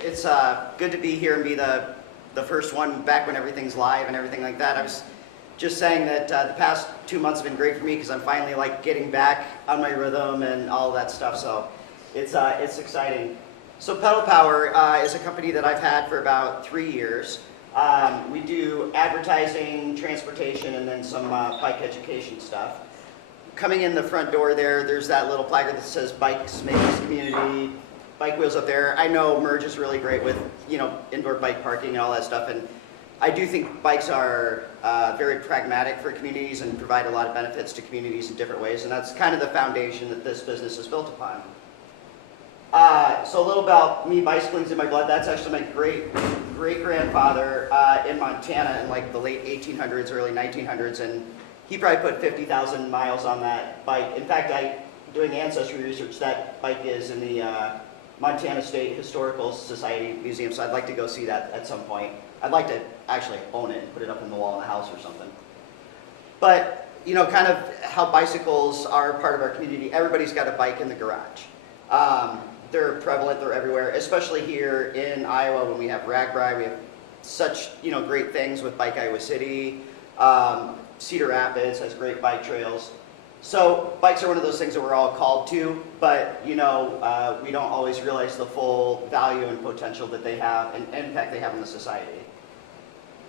It's good to be here and be the first one back when everything's live and everything like that. I was just saying that the past 2 months have been great for me because I'm finally like getting back on my rhythm and all of that stuff. So it's exciting. So Pedal Power is a company that I've had for about 3 years. We do advertising, transportation, and then some bike education stuff. Coming in the front door there's that little placard that says Bikes Make This Community. Bike wheels up there. I know Merge is really great with, indoor bike parking and all that stuff, and I do think bikes are very pragmatic for communities and provide a lot of benefits to communities in different ways, and that's kind of the foundation that this business is built upon. So a little about me, bicycling's in my blood. That's actually my great-grandfather in Montana in like the late 1800s, early 1900s, and he probably put 50,000 miles on that bike. In fact, doing ancestry research, that bike is in the Montana State Historical Society Museum, so I'd like to go see that at some point. I'd like to actually own it and put it up in the wall in the house or something. But, kind of how bicycles are part of our community. Everybody's got a bike in the garage. They're prevalent, they're everywhere, especially here in Iowa when we have RAGBRAI. We have such, great things with Bike Iowa City. Cedar Rapids has great bike trails. So bikes are one of those things that we're all called to, but we don't always realize the full value and potential that they have and impact they have on the society.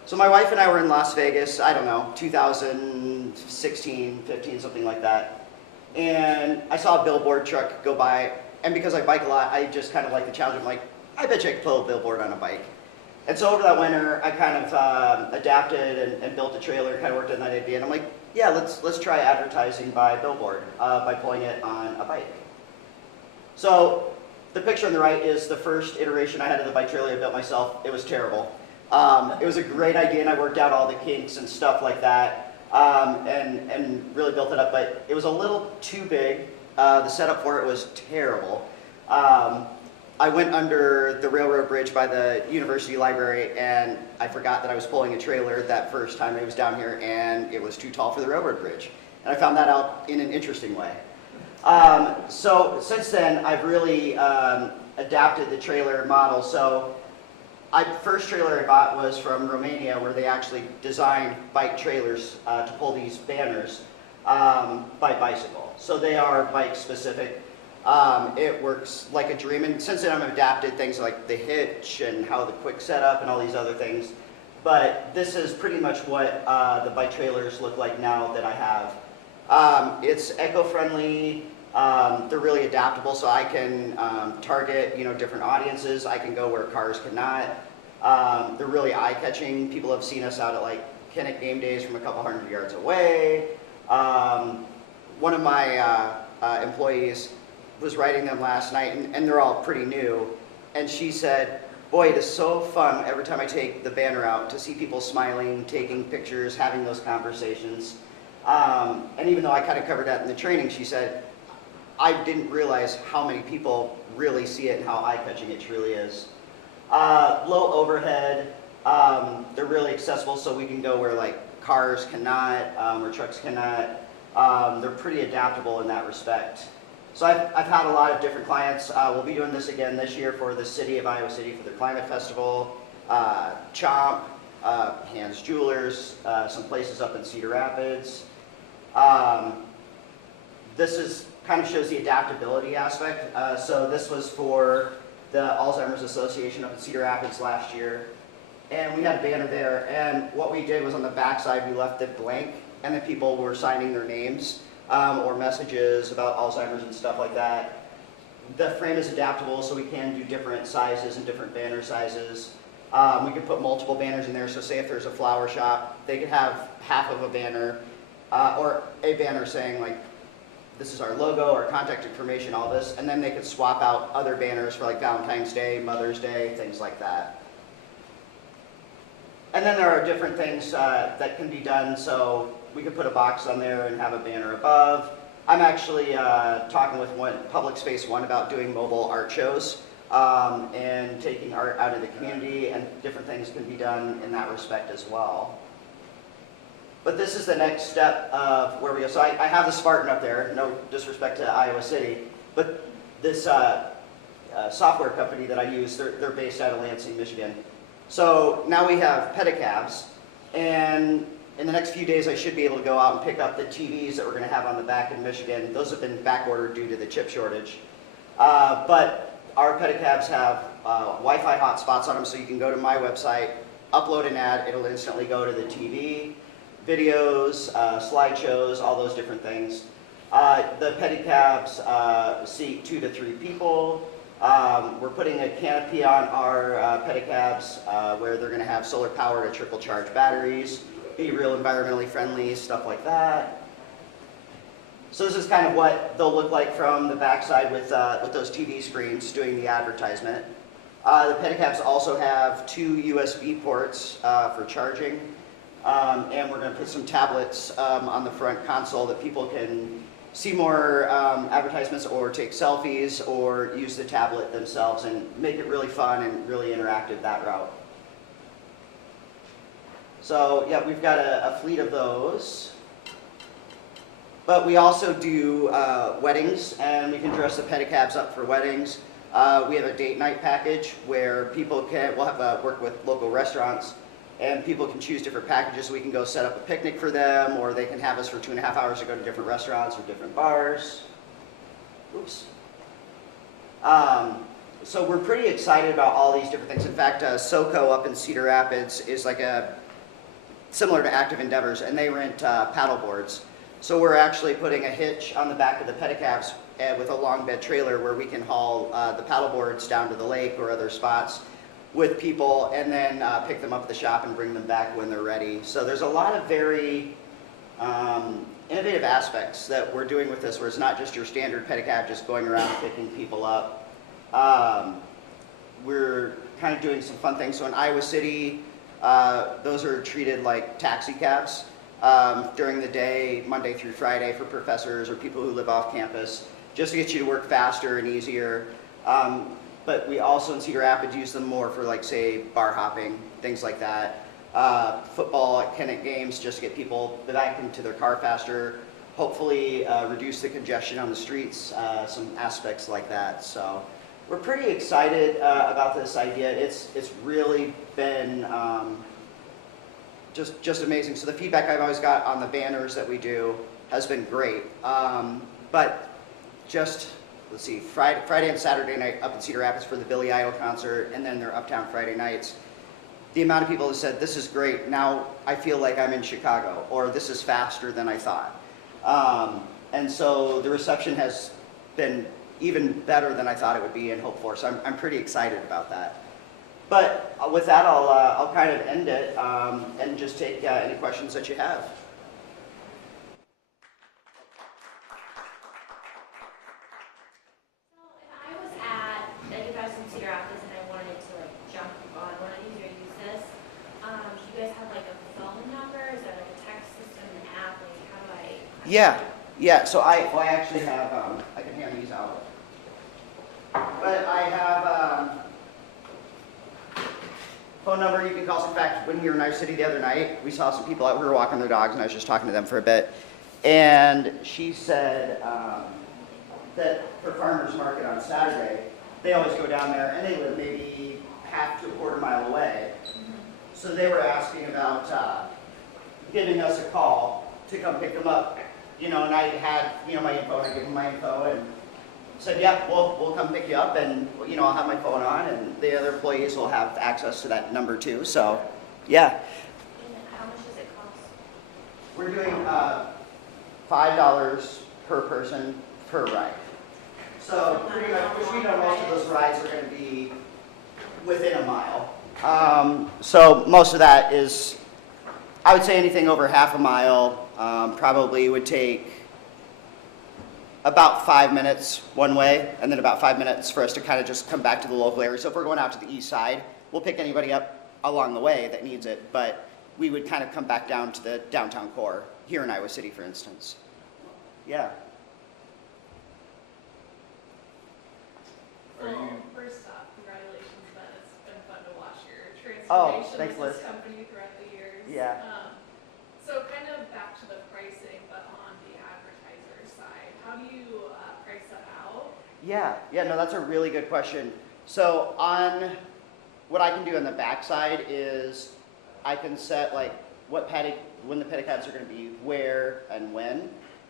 So my wife and I were in Las Vegas, I don't know, 2016, 15, something like that. And I saw a billboard truck go by, and because I bike a lot, I just kind of like the challenge. I'm like, I bet you I could put a billboard on a bike. And so over that winter, I kind of adapted and built a trailer, kind of worked on that idea, and I'm like, yeah, let's try advertising by billboard, by pulling it on a bike. So the picture on the right is the first iteration I had of the bike trailer I built myself. It was terrible. It was a great idea, and I worked out all the kinks and stuff like that, and really built it up, but it was a little too big. The setup for it was terrible. I went under the railroad bridge by the university library, and I forgot that I was pulling a trailer that first time I was down here, and it was too tall for the railroad bridge. And I found that out in an interesting way. So since then, I've really adapted the trailer model. So first trailer I bought was from Romania, where they actually designed bike trailers to pull these banners by bicycle. So they are bike specific. It works like a dream, and since then I've adapted things like the hitch and how the quick setup and all these other things. But this is pretty much what the bike trailers look like now that I have. It's eco-friendly. They're really adaptable, so I can target different audiences. I can go where cars cannot. They're really eye-catching. People have seen us out at like Kinnick game days from a couple hundred yards away. One of my employees was riding them last night, and they're all pretty new, and she said, boy, it is so fun every time I take the banner out to see people smiling, taking pictures, having those conversations. And even though I kind of covered that in the training, she said, I didn't realize how many people really see it and how eye-catching it truly is. Low overhead, they're really accessible, so we can go where like cars cannot, where trucks cannot. They're pretty adaptable in that respect. So I've had a lot of different clients. We'll be doing this again this year for the city of Iowa City for the Climate Festival, Chomp, Hans Jewelers, some places up in Cedar Rapids. This kind of shows the adaptability aspect. So this was for the Alzheimer's Association up in Cedar Rapids last year. And we had a banner there, and what we did was on the backside we left it blank, and then people were signing their names. Or messages about Alzheimer's and stuff like that. The frame is adaptable, so we can do different sizes and different banner sizes. We can put multiple banners in there, so say if there's a flower shop, they could have half of a banner, or a banner saying like, this is our logo, our contact information, all this, and then they could swap out other banners for like Valentine's Day, Mother's Day, things like that. And then there are different things that can be done, so we could put a box on there and have a banner above. I'm actually talking with Public Space One about doing mobile art shows and taking art out of the community, and different things can be done in that respect as well. But this is the next step of where we go. So I have the Spartan up there, no disrespect to Iowa City, but this software company that I use, they're based out of Lansing, Michigan. So now we have pedicabs, and in the next few days I should be able to go out and pick up the TVs that we're going to have on the back in Michigan. Those have been back ordered due to the chip shortage. But our pedicabs have Wi-Fi hotspots on them, so you can go to my website, upload an ad, it'll instantly go to the TV, videos, slideshows, all those different things. The pedicabs seat 2 to 3 people. We're putting a canopy on our pedicabs where they're going to have solar power to trickle charge batteries, be real environmentally friendly, stuff like that. So this is kind of what they'll look like from the backside with those TV screens doing the advertisement. The pedicabs also have 2 USB ports for charging, and we're going to put some tablets on the front console that people can see more advertisements or take selfies or use the tablet themselves and make it really fun and really interactive that route. So yeah, we've got a fleet of those. But we also do weddings, and we can dress the pedicabs up for weddings. We have a date night package where people can, we'll have work with local restaurants, and people can choose different packages. We can go set up a picnic for them, or they can have us for 2.5 hours to go to different restaurants or different bars. Oops. So we're pretty excited about all these different things. In fact, SoCo up in Cedar Rapids is like similar to Active Endeavors, and they rent paddle boards. So we're actually putting a hitch on the back of the pedicabs with a long bed trailer where we can haul the paddle boards down to the lake or other spots with people, and then pick them up at the shop and bring them back when they're ready. So there's a lot of very innovative aspects that we're doing with this, where it's not just your standard pedicab just going around picking people up. We're kind of doing some fun things. So in Iowa City, those are treated like taxi cabs during the day, Monday through Friday, for professors or people who live off campus, just to get you to work faster and easier. But we also in Cedar Rapids use them more for, like, say, bar hopping, things like that. Football at Kennett games, just to get people back into their car faster. Hopefully reduce the congestion on the streets, some aspects like that. So we're pretty excited about this idea. It's really been just amazing. So the feedback I've always got on the banners that we do has been great. But just, let's see, Friday and Saturday night up in Cedar Rapids for the Billy Idol concert, and then their Uptown Friday nights. The amount of people who said, this is great, now I feel like I'm in Chicago, or this is faster than I thought. And so the reception has been even better than I thought it would be and hoped for, so I'm pretty excited about that. But with that, I'll kind of end it and just take any questions that you have. Yeah. So I actually have, I can hand these out. But I have phone number you can call us. In fact, when we were in Iowa City the other night, we saw some people out, we were walking their dogs, and I was just talking to them for a bit. And she said that for farmers market on Saturday, they always go down there, and they live maybe half to a quarter mile away. So they were asking about giving us a call to come pick them up. You know, and I had, my info, and I gave them my info, and said, yeah, we'll come pick you up, and, I'll have my phone on, and the other employees will have access to that number too, so, yeah. And how much does it cost? We're doing $5 per person per ride. So pretty much, because most of those rides are going to be within a mile. So most of that is, I would say anything over half a mile probably would take about 5 minutes one way, and then about 5 minutes for us to kind of just come back to the local area. So if we're going out to the east side, we'll pick anybody up along the way that needs it, but we would kind of come back down to the downtown core, here in Iowa City, for instance. Yeah. Well, first off, transformation thanks, with this Liz. company throughout the years. Yeah. So kind of back to the pricing, but on the advertiser side, how do you price that out? Yeah, no, that's a really good question. So on what I can do on the backside is I can set like what paddock, when the paddock ads are going to be, where and when.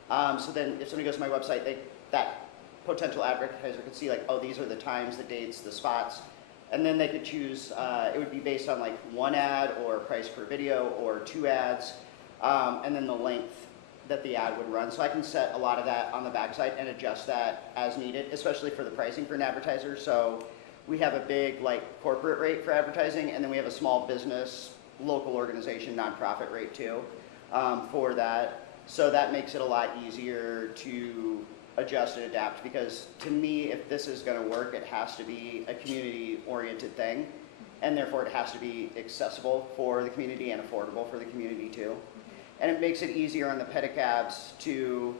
So then if somebody goes to my website, that potential advertiser could see like, oh, these are the times, the dates, the spots. And then they could choose, it would be based on like one ad or price per video or 2 ads, and then the length that the ad would run. So I can set a lot of that on the backside and adjust that as needed, especially for the pricing for an advertiser. So we have a big like corporate rate for advertising, and then we have a small business, local organization, nonprofit rate too, for that. So that makes it a lot easier to adjust and adapt, because to me, if this is going to work, it has to be a community-oriented thing, and therefore it has to be accessible for the community and affordable for the community too. And it makes it easier on the pedicabs to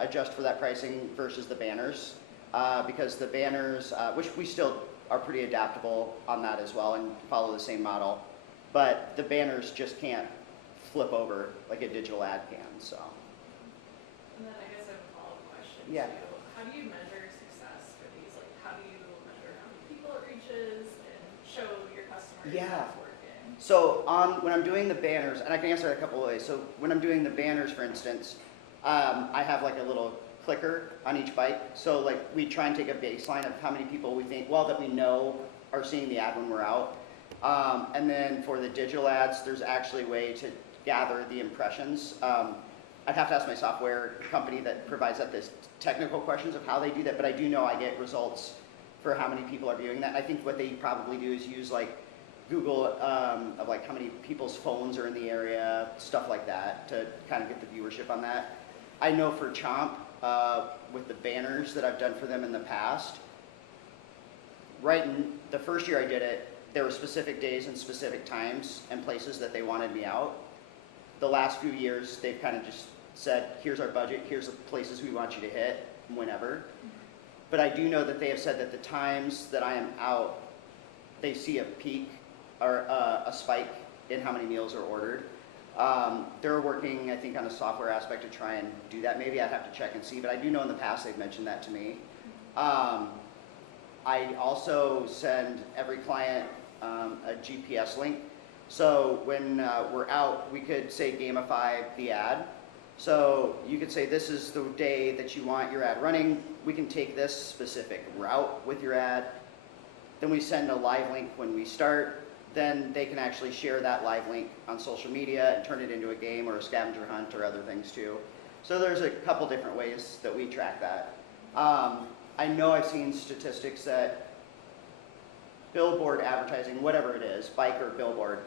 adjust for that pricing versus the banners, because the banners, which we still are pretty adaptable on that as well and follow the same model, but the banners just can't flip over like a digital ad can, so. And then I guess I have a follow-up question Yeah. too. How do you measure success for these? Like, how do you measure how many people it reaches and show your customers Yeah. that it's working? So when I'm doing the banners, and I can answer that a couple of ways. So when I'm doing the banners, for instance, I have like a little clicker on each bike. So like we try and take a baseline of how many people we think, well, that we know are seeing the ad when we're out. And then for the digital ads, there's actually a way to gather the impressions. I'd have to ask my software company that provides that this technical questions of how they do that, but I do know I get results for how many people are viewing that. I think what they probably do is use like Google of like how many people's phones are in the area, stuff like that, to kind of get the viewership on that. I know for Chomp, with the banners that I've done for them in the past, right in the first year I did it, there were specific days and specific times and places that they wanted me out. The last few years, they've kind of just said, here's our budget, here's the places we want you to hit, whenever. But I do know that they have said that the times that I am out, they see a peak or a spike in how many meals are ordered. They're working, I think, on a software aspect to try and do that. Maybe I'd have to check and see, but I do know in the past they've mentioned that to me. I also send every client a GPS link. So when we're out, we could say gamify the ad. So you could say this is the day that you want your ad running. We can take this specific route with your ad. Then we send a live link when we start. Then they can actually share that live link on social media and turn it into a game or a scavenger hunt or other things too. So there's a couple different ways that we track that. I know I've seen statistics that billboard advertising, whatever it is, bike or billboard,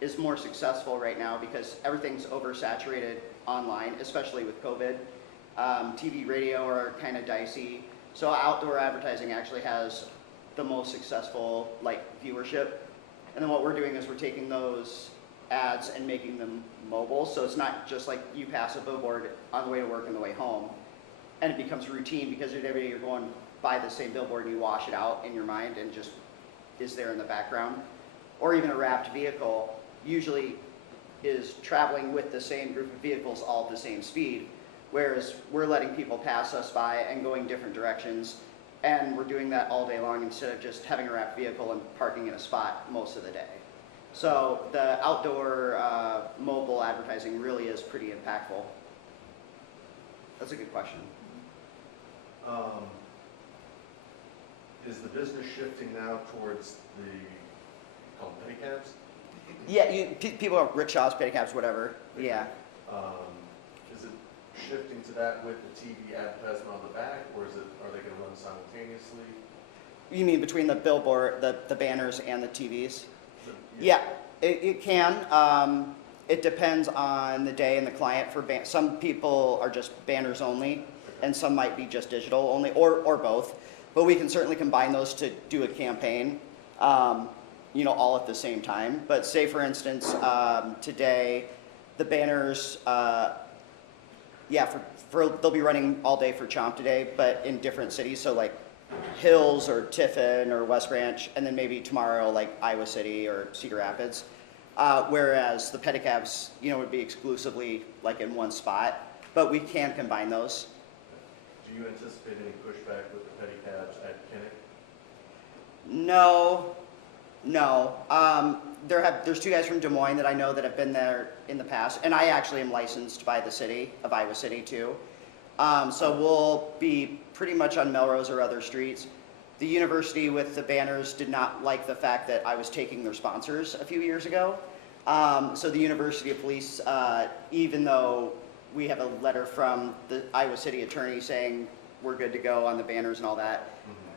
is more successful right now because everything's oversaturated online, especially with COVID. TV, radio are kind of dicey. So outdoor advertising actually has the most successful viewership. And then what we're doing is we're taking those ads and making them mobile. So it's not just like you pass a billboard on the way to work and the way home. And it becomes routine because every day you're going by the same billboard and you wash it out in your mind and just is there in the background. Or even a wrapped vehicle usually is traveling with the same group of vehicles all at the same speed. Whereas we're letting people pass us by and going different directions. And we're doing that all day long instead of just having a wrapped vehicle and parking in a spot most of the day. So the outdoor mobile advertising really is pretty impactful. That's a good question. Is the business shifting now towards the, called pedicabs? Yeah, people are rickshaws, pedicabs, whatever. Yeah. Is it shifting to that with the TV advertisement on the back, or are they going to run simultaneously? You mean between the billboard, the banners and the TVs? Yeah, it can. It depends on the day and the client. Some people are just banners only, and some might be just digital only, or both. But we can certainly combine those to do a campaign, all at the same time. But say, for instance, today, the banners, they'll be running all day for Chomp today, but in different cities. So like Hills or Tiffin or West Branch, and then maybe tomorrow like Iowa City or Cedar Rapids. Whereas the pedicabs, would be exclusively like in one spot, but we can combine those. Do you anticipate any pushback with the pedicabs at Kinnick? No. There's two guys from Des Moines that I know that have been there in the past, and I actually am licensed by the city of Iowa City too. So we'll be pretty much on Melrose or other streets. The university with the banners did not like the fact that I was taking their sponsors a few years ago. So the University of Police, even though we have a letter from the Iowa City attorney saying we're good to go on the banners and all that,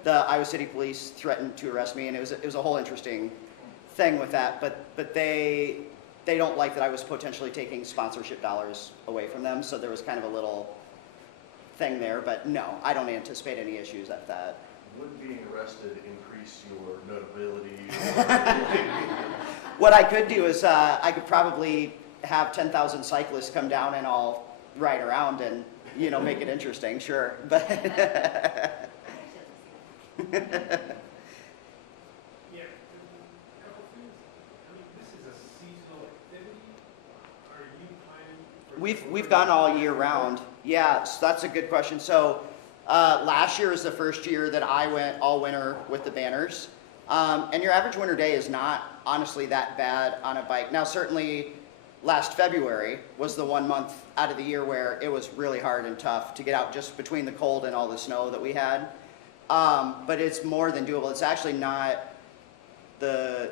the Iowa City Police threatened to arrest me, and it was a whole interesting thing with that. But they don't like that I was potentially taking sponsorship dollars away from them. So there was kind of a little thing there. But no, I don't anticipate any issues at that. Would being arrested increase your notability? What I could do is I could probably have 10,000 cyclists come down and all ride around and make it interesting. Sure, but. Yeah, a couple things. I mean, this is a seasonal activity. Are you planning for? We've gone all year round. Yeah, so that's a good question. So last year was the first year that I went all winter with the banners. And your average winter day is not honestly that bad on a bike. Now, certainly last February was the 1 month out of the year where it was really hard and tough to get out just between the cold and all the snow that we had. But it's more than doable. It's actually not the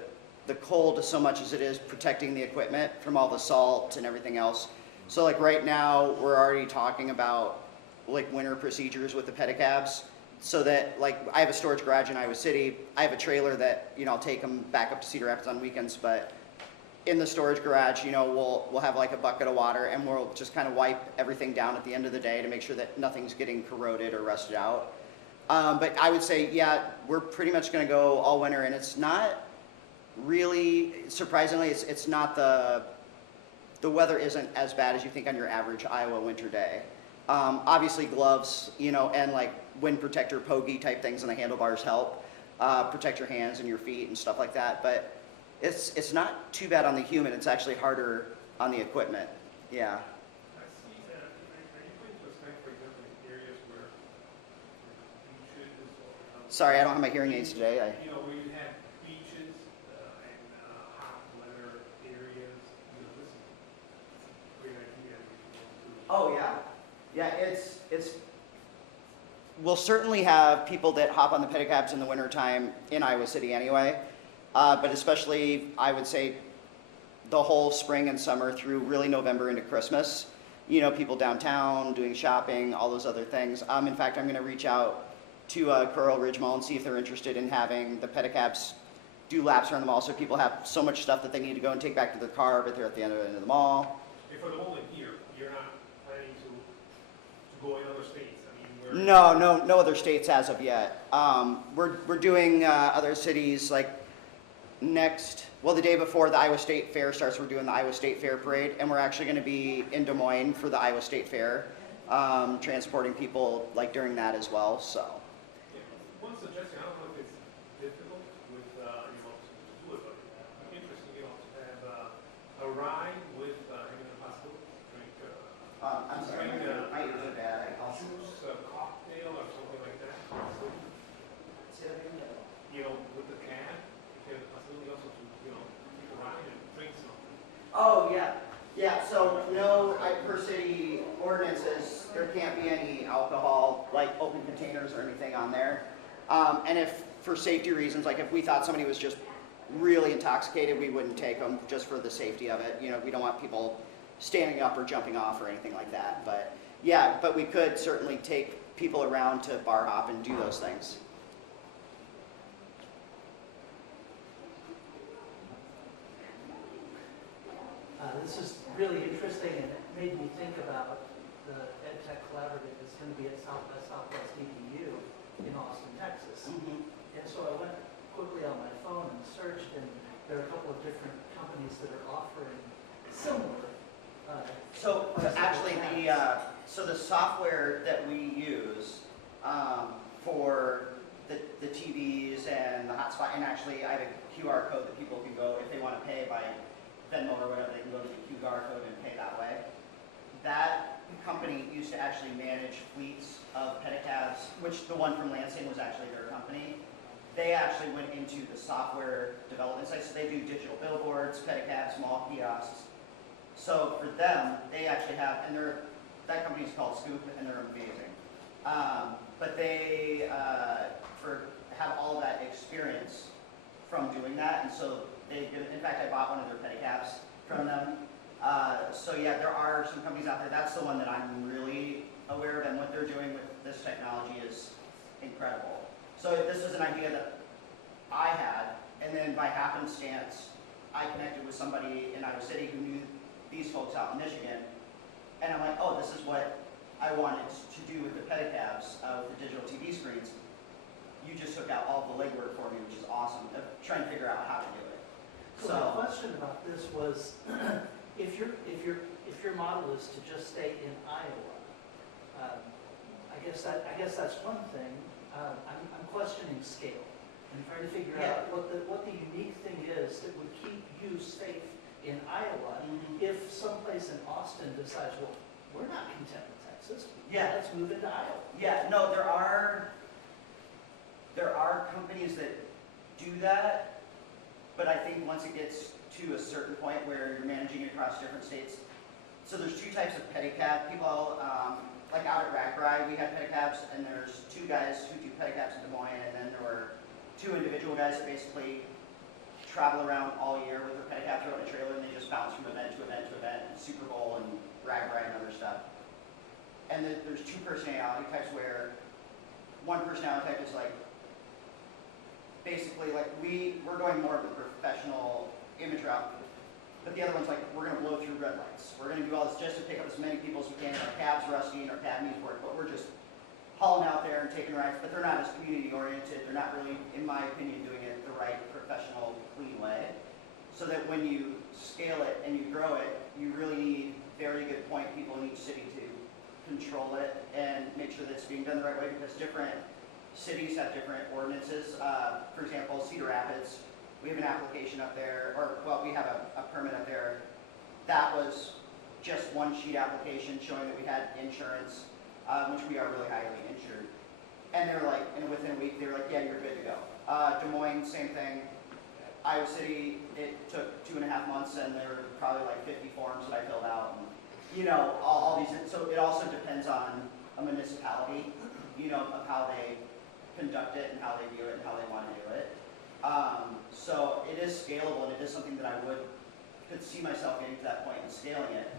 cold so much as it is protecting the equipment from all the salt and everything else. So like right now, we're already talking about like winter procedures with the pedicabs, so that like I have a storage garage in Iowa City. I have a trailer that I'll take them back up to Cedar Rapids on weekends, but in the storage garage, we'll have like a bucket of water, and we'll just kind of wipe everything down at the end of the day to make sure that nothing's getting corroded or rusted out. But I would say, yeah, we're pretty much going to go all winter, and it's not really, surprisingly, it's not the weather isn't as bad as you think on your average Iowa winter day. Obviously gloves, and like wind protector, pogey type things on the handlebars help protect your hands and your feet and stuff like that. But it's not too bad on the human. It's actually harder on the equipment. Yeah. I see that. Are you going to expect, for example, in areas where beaches or? Sorry, I don't have my hearing aids today. Where you have beaches and hot weather areas. This is a great idea. Oh yeah, yeah. It's. We'll certainly have people that hop on the pedicabs in the wintertime in Iowa City anyway, but especially I would say the whole spring and summer through really November into Christmas. People downtown doing shopping, all those other things. In fact, I'm going to reach out to Coral Ridge Mall and see if they're interested in having the pedicabs do laps around the mall. So people have so much stuff that they need to go and take back to their car, but they're at the end of the mall. And for the moment here, you're not planning to go in other states? I mean, No other states as of yet. We're doing other cities like the day before the Iowa State Fair starts, we're doing the Iowa State Fair Parade, and we're actually going to be in Des Moines for the Iowa State Fair, transporting people like during that as well. So. Yeah, one suggestion, I don't know if it's difficult with, to do it, but it'd be interesting, to have a ride with, having a possible drink, I'm sorry, my ears are bad. juice, a cocktail or something like that. With the can, you can possibly also to, take a ride and drink something. Oh, yeah. So no, per city ordinances, there can't be any alcohol, like open containers or anything on there. And if, for safety reasons, like if we thought somebody was just really intoxicated, we wouldn't take them just for the safety of it. We don't want people standing up or jumping off or anything like that. But yeah, but we could certainly take people around to bar hop and do those things. This is really interesting, and it made me think about the EdTech Collaborative that's going to be at Southwest EDU in Austin, Texas. Mm-hmm. And so I went quickly on my phone and searched, and there are a couple of different companies that are offering similar. So actually, the software that we use for the TVs and the hotspot, and actually I have a QR code that people can go, if they want to pay by Venmo or whatever, they can go to the QR code and pay that way. That company used to actually manage fleets of pedicabs, which the one from Lansing was actually their company. They actually went into the software development side, so they do digital billboards, pedicabs, mall kiosks. So for them, they actually have, and that company is called Scoop, and they're amazing. But they have all that experience from doing that, and so in fact, I bought one of their pedicabs from them. So yeah, there are some companies out there. That's the one that I'm really aware of, and what they're doing with this technology is incredible. So this was an idea that I had, and then by happenstance, I connected with somebody in Iowa City who knew these folks out in Michigan, and I'm like, oh, this is what I wanted to do with the pedicabs, with the digital TV screens. You just took out all the legwork for me, which is awesome, of trying to figure out how to do it. So my question about this was, if your model is to just stay in Iowa, I guess that's one thing. I'm questioning scale. I'm trying to figure out what the unique thing is that would keep you safe in Iowa if someplace in Austin decides, well, we're not content with Texas. Let's move into Iowa. Yeah, no, there are companies that do that, but I think once it gets to a certain point where you're managing across different states, so there's two types of pedicab people. Like out at RAGBRAI, we had pedicabs, and there's two guys who do pedicabs in Des Moines, and then there were two individual guys that basically travel around all year with their pedicabs on a trailer, and they just bounce from event to event to event, Super Bowl and RAGBRAI and other stuff. And then there's two personality types where one personality type is like, basically like we're going more of the professional image route, but the other one's like, we're going to blow through red lights. We're going to do all this just to pick up as many people as we can. Our cab's rusty and our cab needs work, but we're just hauling out there and taking rides, but they're not as community oriented. They're not really, in my opinion, doing it the right professional, clean way. So that when you scale it and you grow it, you really need very good point people in each city to control it and make sure that it's being done the right way, because different cities have different ordinances. For example, Cedar Rapids, we have an application up there, or well, we have a permit up there. That was just one sheet application showing that we had insurance, which we are really highly insured. And they were like, and within a week, they were like, yeah, you're good to go. Des Moines, same thing. Iowa City, it took 2.5 months, and there were probably like 50 forms that I filled out. And, you know, all these, so it also depends on a municipality, you know, of how they conduct it and how they view it and how they want to do it. So it is scalable, and it is something that I could see myself getting to that point and scaling it.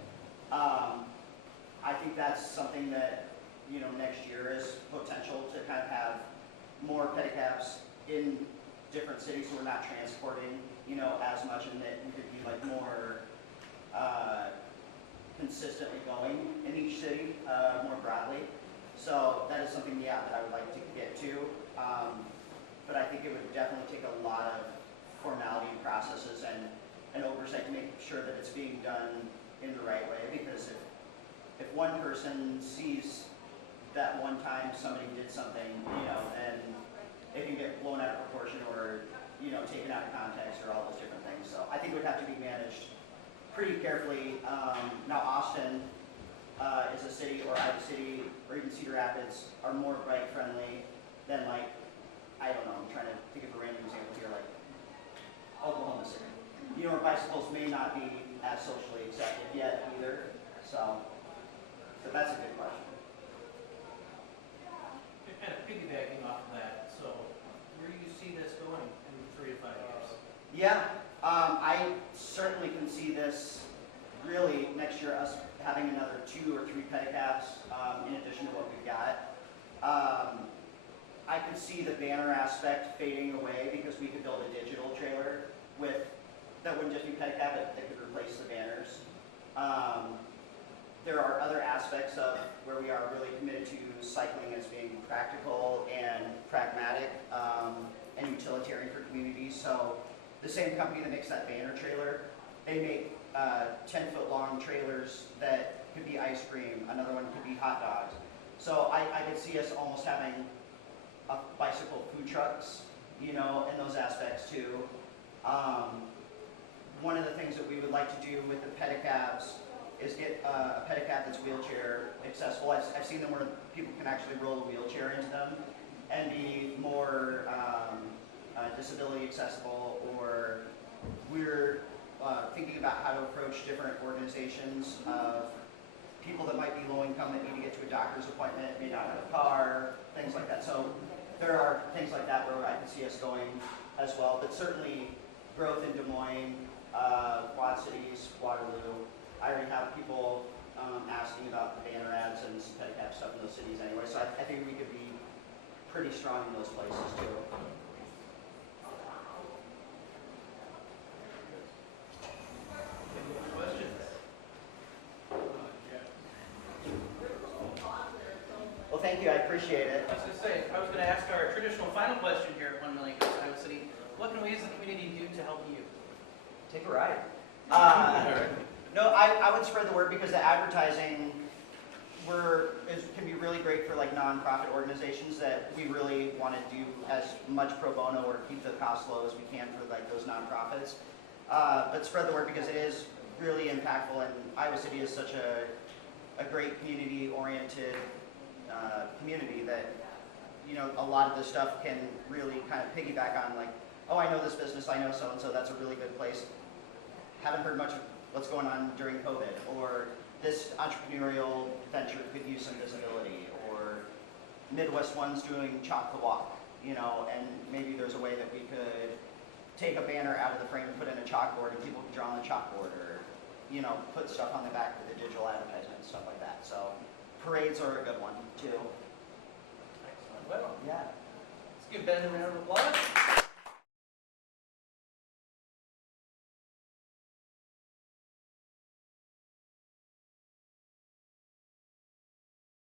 I think that's something that, you know, next year is potential to kind of have more pedicabs in different cities, so we're not transporting, you know, as much, and that we could be like more consistently going in each city more broadly. So that is something, yeah, that I would like to get to. But I think it would definitely take a lot of formality and processes and oversight to make sure that it's being done in the right way. Because if one person sees that one time somebody did something, you know, then it can get blown out of proportion or, you know, taken out of context or all those different things. So I think it would have to be managed pretty carefully. Now Austin is a city, or Iowa City, or even Cedar Rapids are more bike friendly than like, I don't know, I'm trying to think of a random example here, like Oklahoma City. You know, where bicycles may not be as socially accepted yet either. So that's a good question. Kind of piggybacking off of that, so where do you see this going in 3 to 5 years? Yeah, I certainly can see this really next year, us having another 2 or 3 pedicabs in addition to what we've got. I could see the banner aspect fading away because we could build a digital trailer that wouldn't just be pedicab, but that could replace the banners. There are other aspects of where we are really committed to cycling as being practical and pragmatic and utilitarian for communities. So the same company that makes that banner trailer, they make 10-foot long trailers that could be ice cream. Another one could be hot dogs. So I could see us almost having bicycle food trucks, you know, and those aspects too. One of the things that we would like to do with the pedicabs is get a pedicab that's wheelchair accessible. I've seen them where people can actually roll a wheelchair into them and be more disability accessible, or we're thinking about how to approach different organizations of people that might be low income that need to get to a doctor's appointment, may not have a car, things like that. So there are things like that where I can see us going as well, but certainly growth in Des Moines, Quad Cities, Waterloo. I already have people asking about the banner ads and some pedicab stuff in those cities anyway, so I think we could be pretty strong in those places too. Questions? Well, thank you, I appreciate it. I was gonna say, I was gonna ask our traditional final question here at 1 Million Acres Iowa City. What can we as a community do to help you? Take a ride. No, I would spread the word, because the advertising can be really great for like nonprofit organizations that we really want to do as much pro bono or keep the cost low as we can for like those nonprofits. But spread the word, because it is really impactful, and Iowa City is such a great community-oriented community that, you know, a lot of this stuff can really kind of piggyback on, like, oh, I know this business, I know so-and-so, that's a really good place. Haven't heard much of what's going on during COVID, or this entrepreneurial venture could use some visibility, or Midwest One's doing Chalk the Walk, you know, and maybe there's a way that we could take a banner out of the frame and put in a chalkboard and people can draw on the chalkboard, or, you know, put stuff on the back of the digital advertisement and stuff like that. So parades are a good one too. Excellent. Well, Yeah. let's give Ben a round of applause.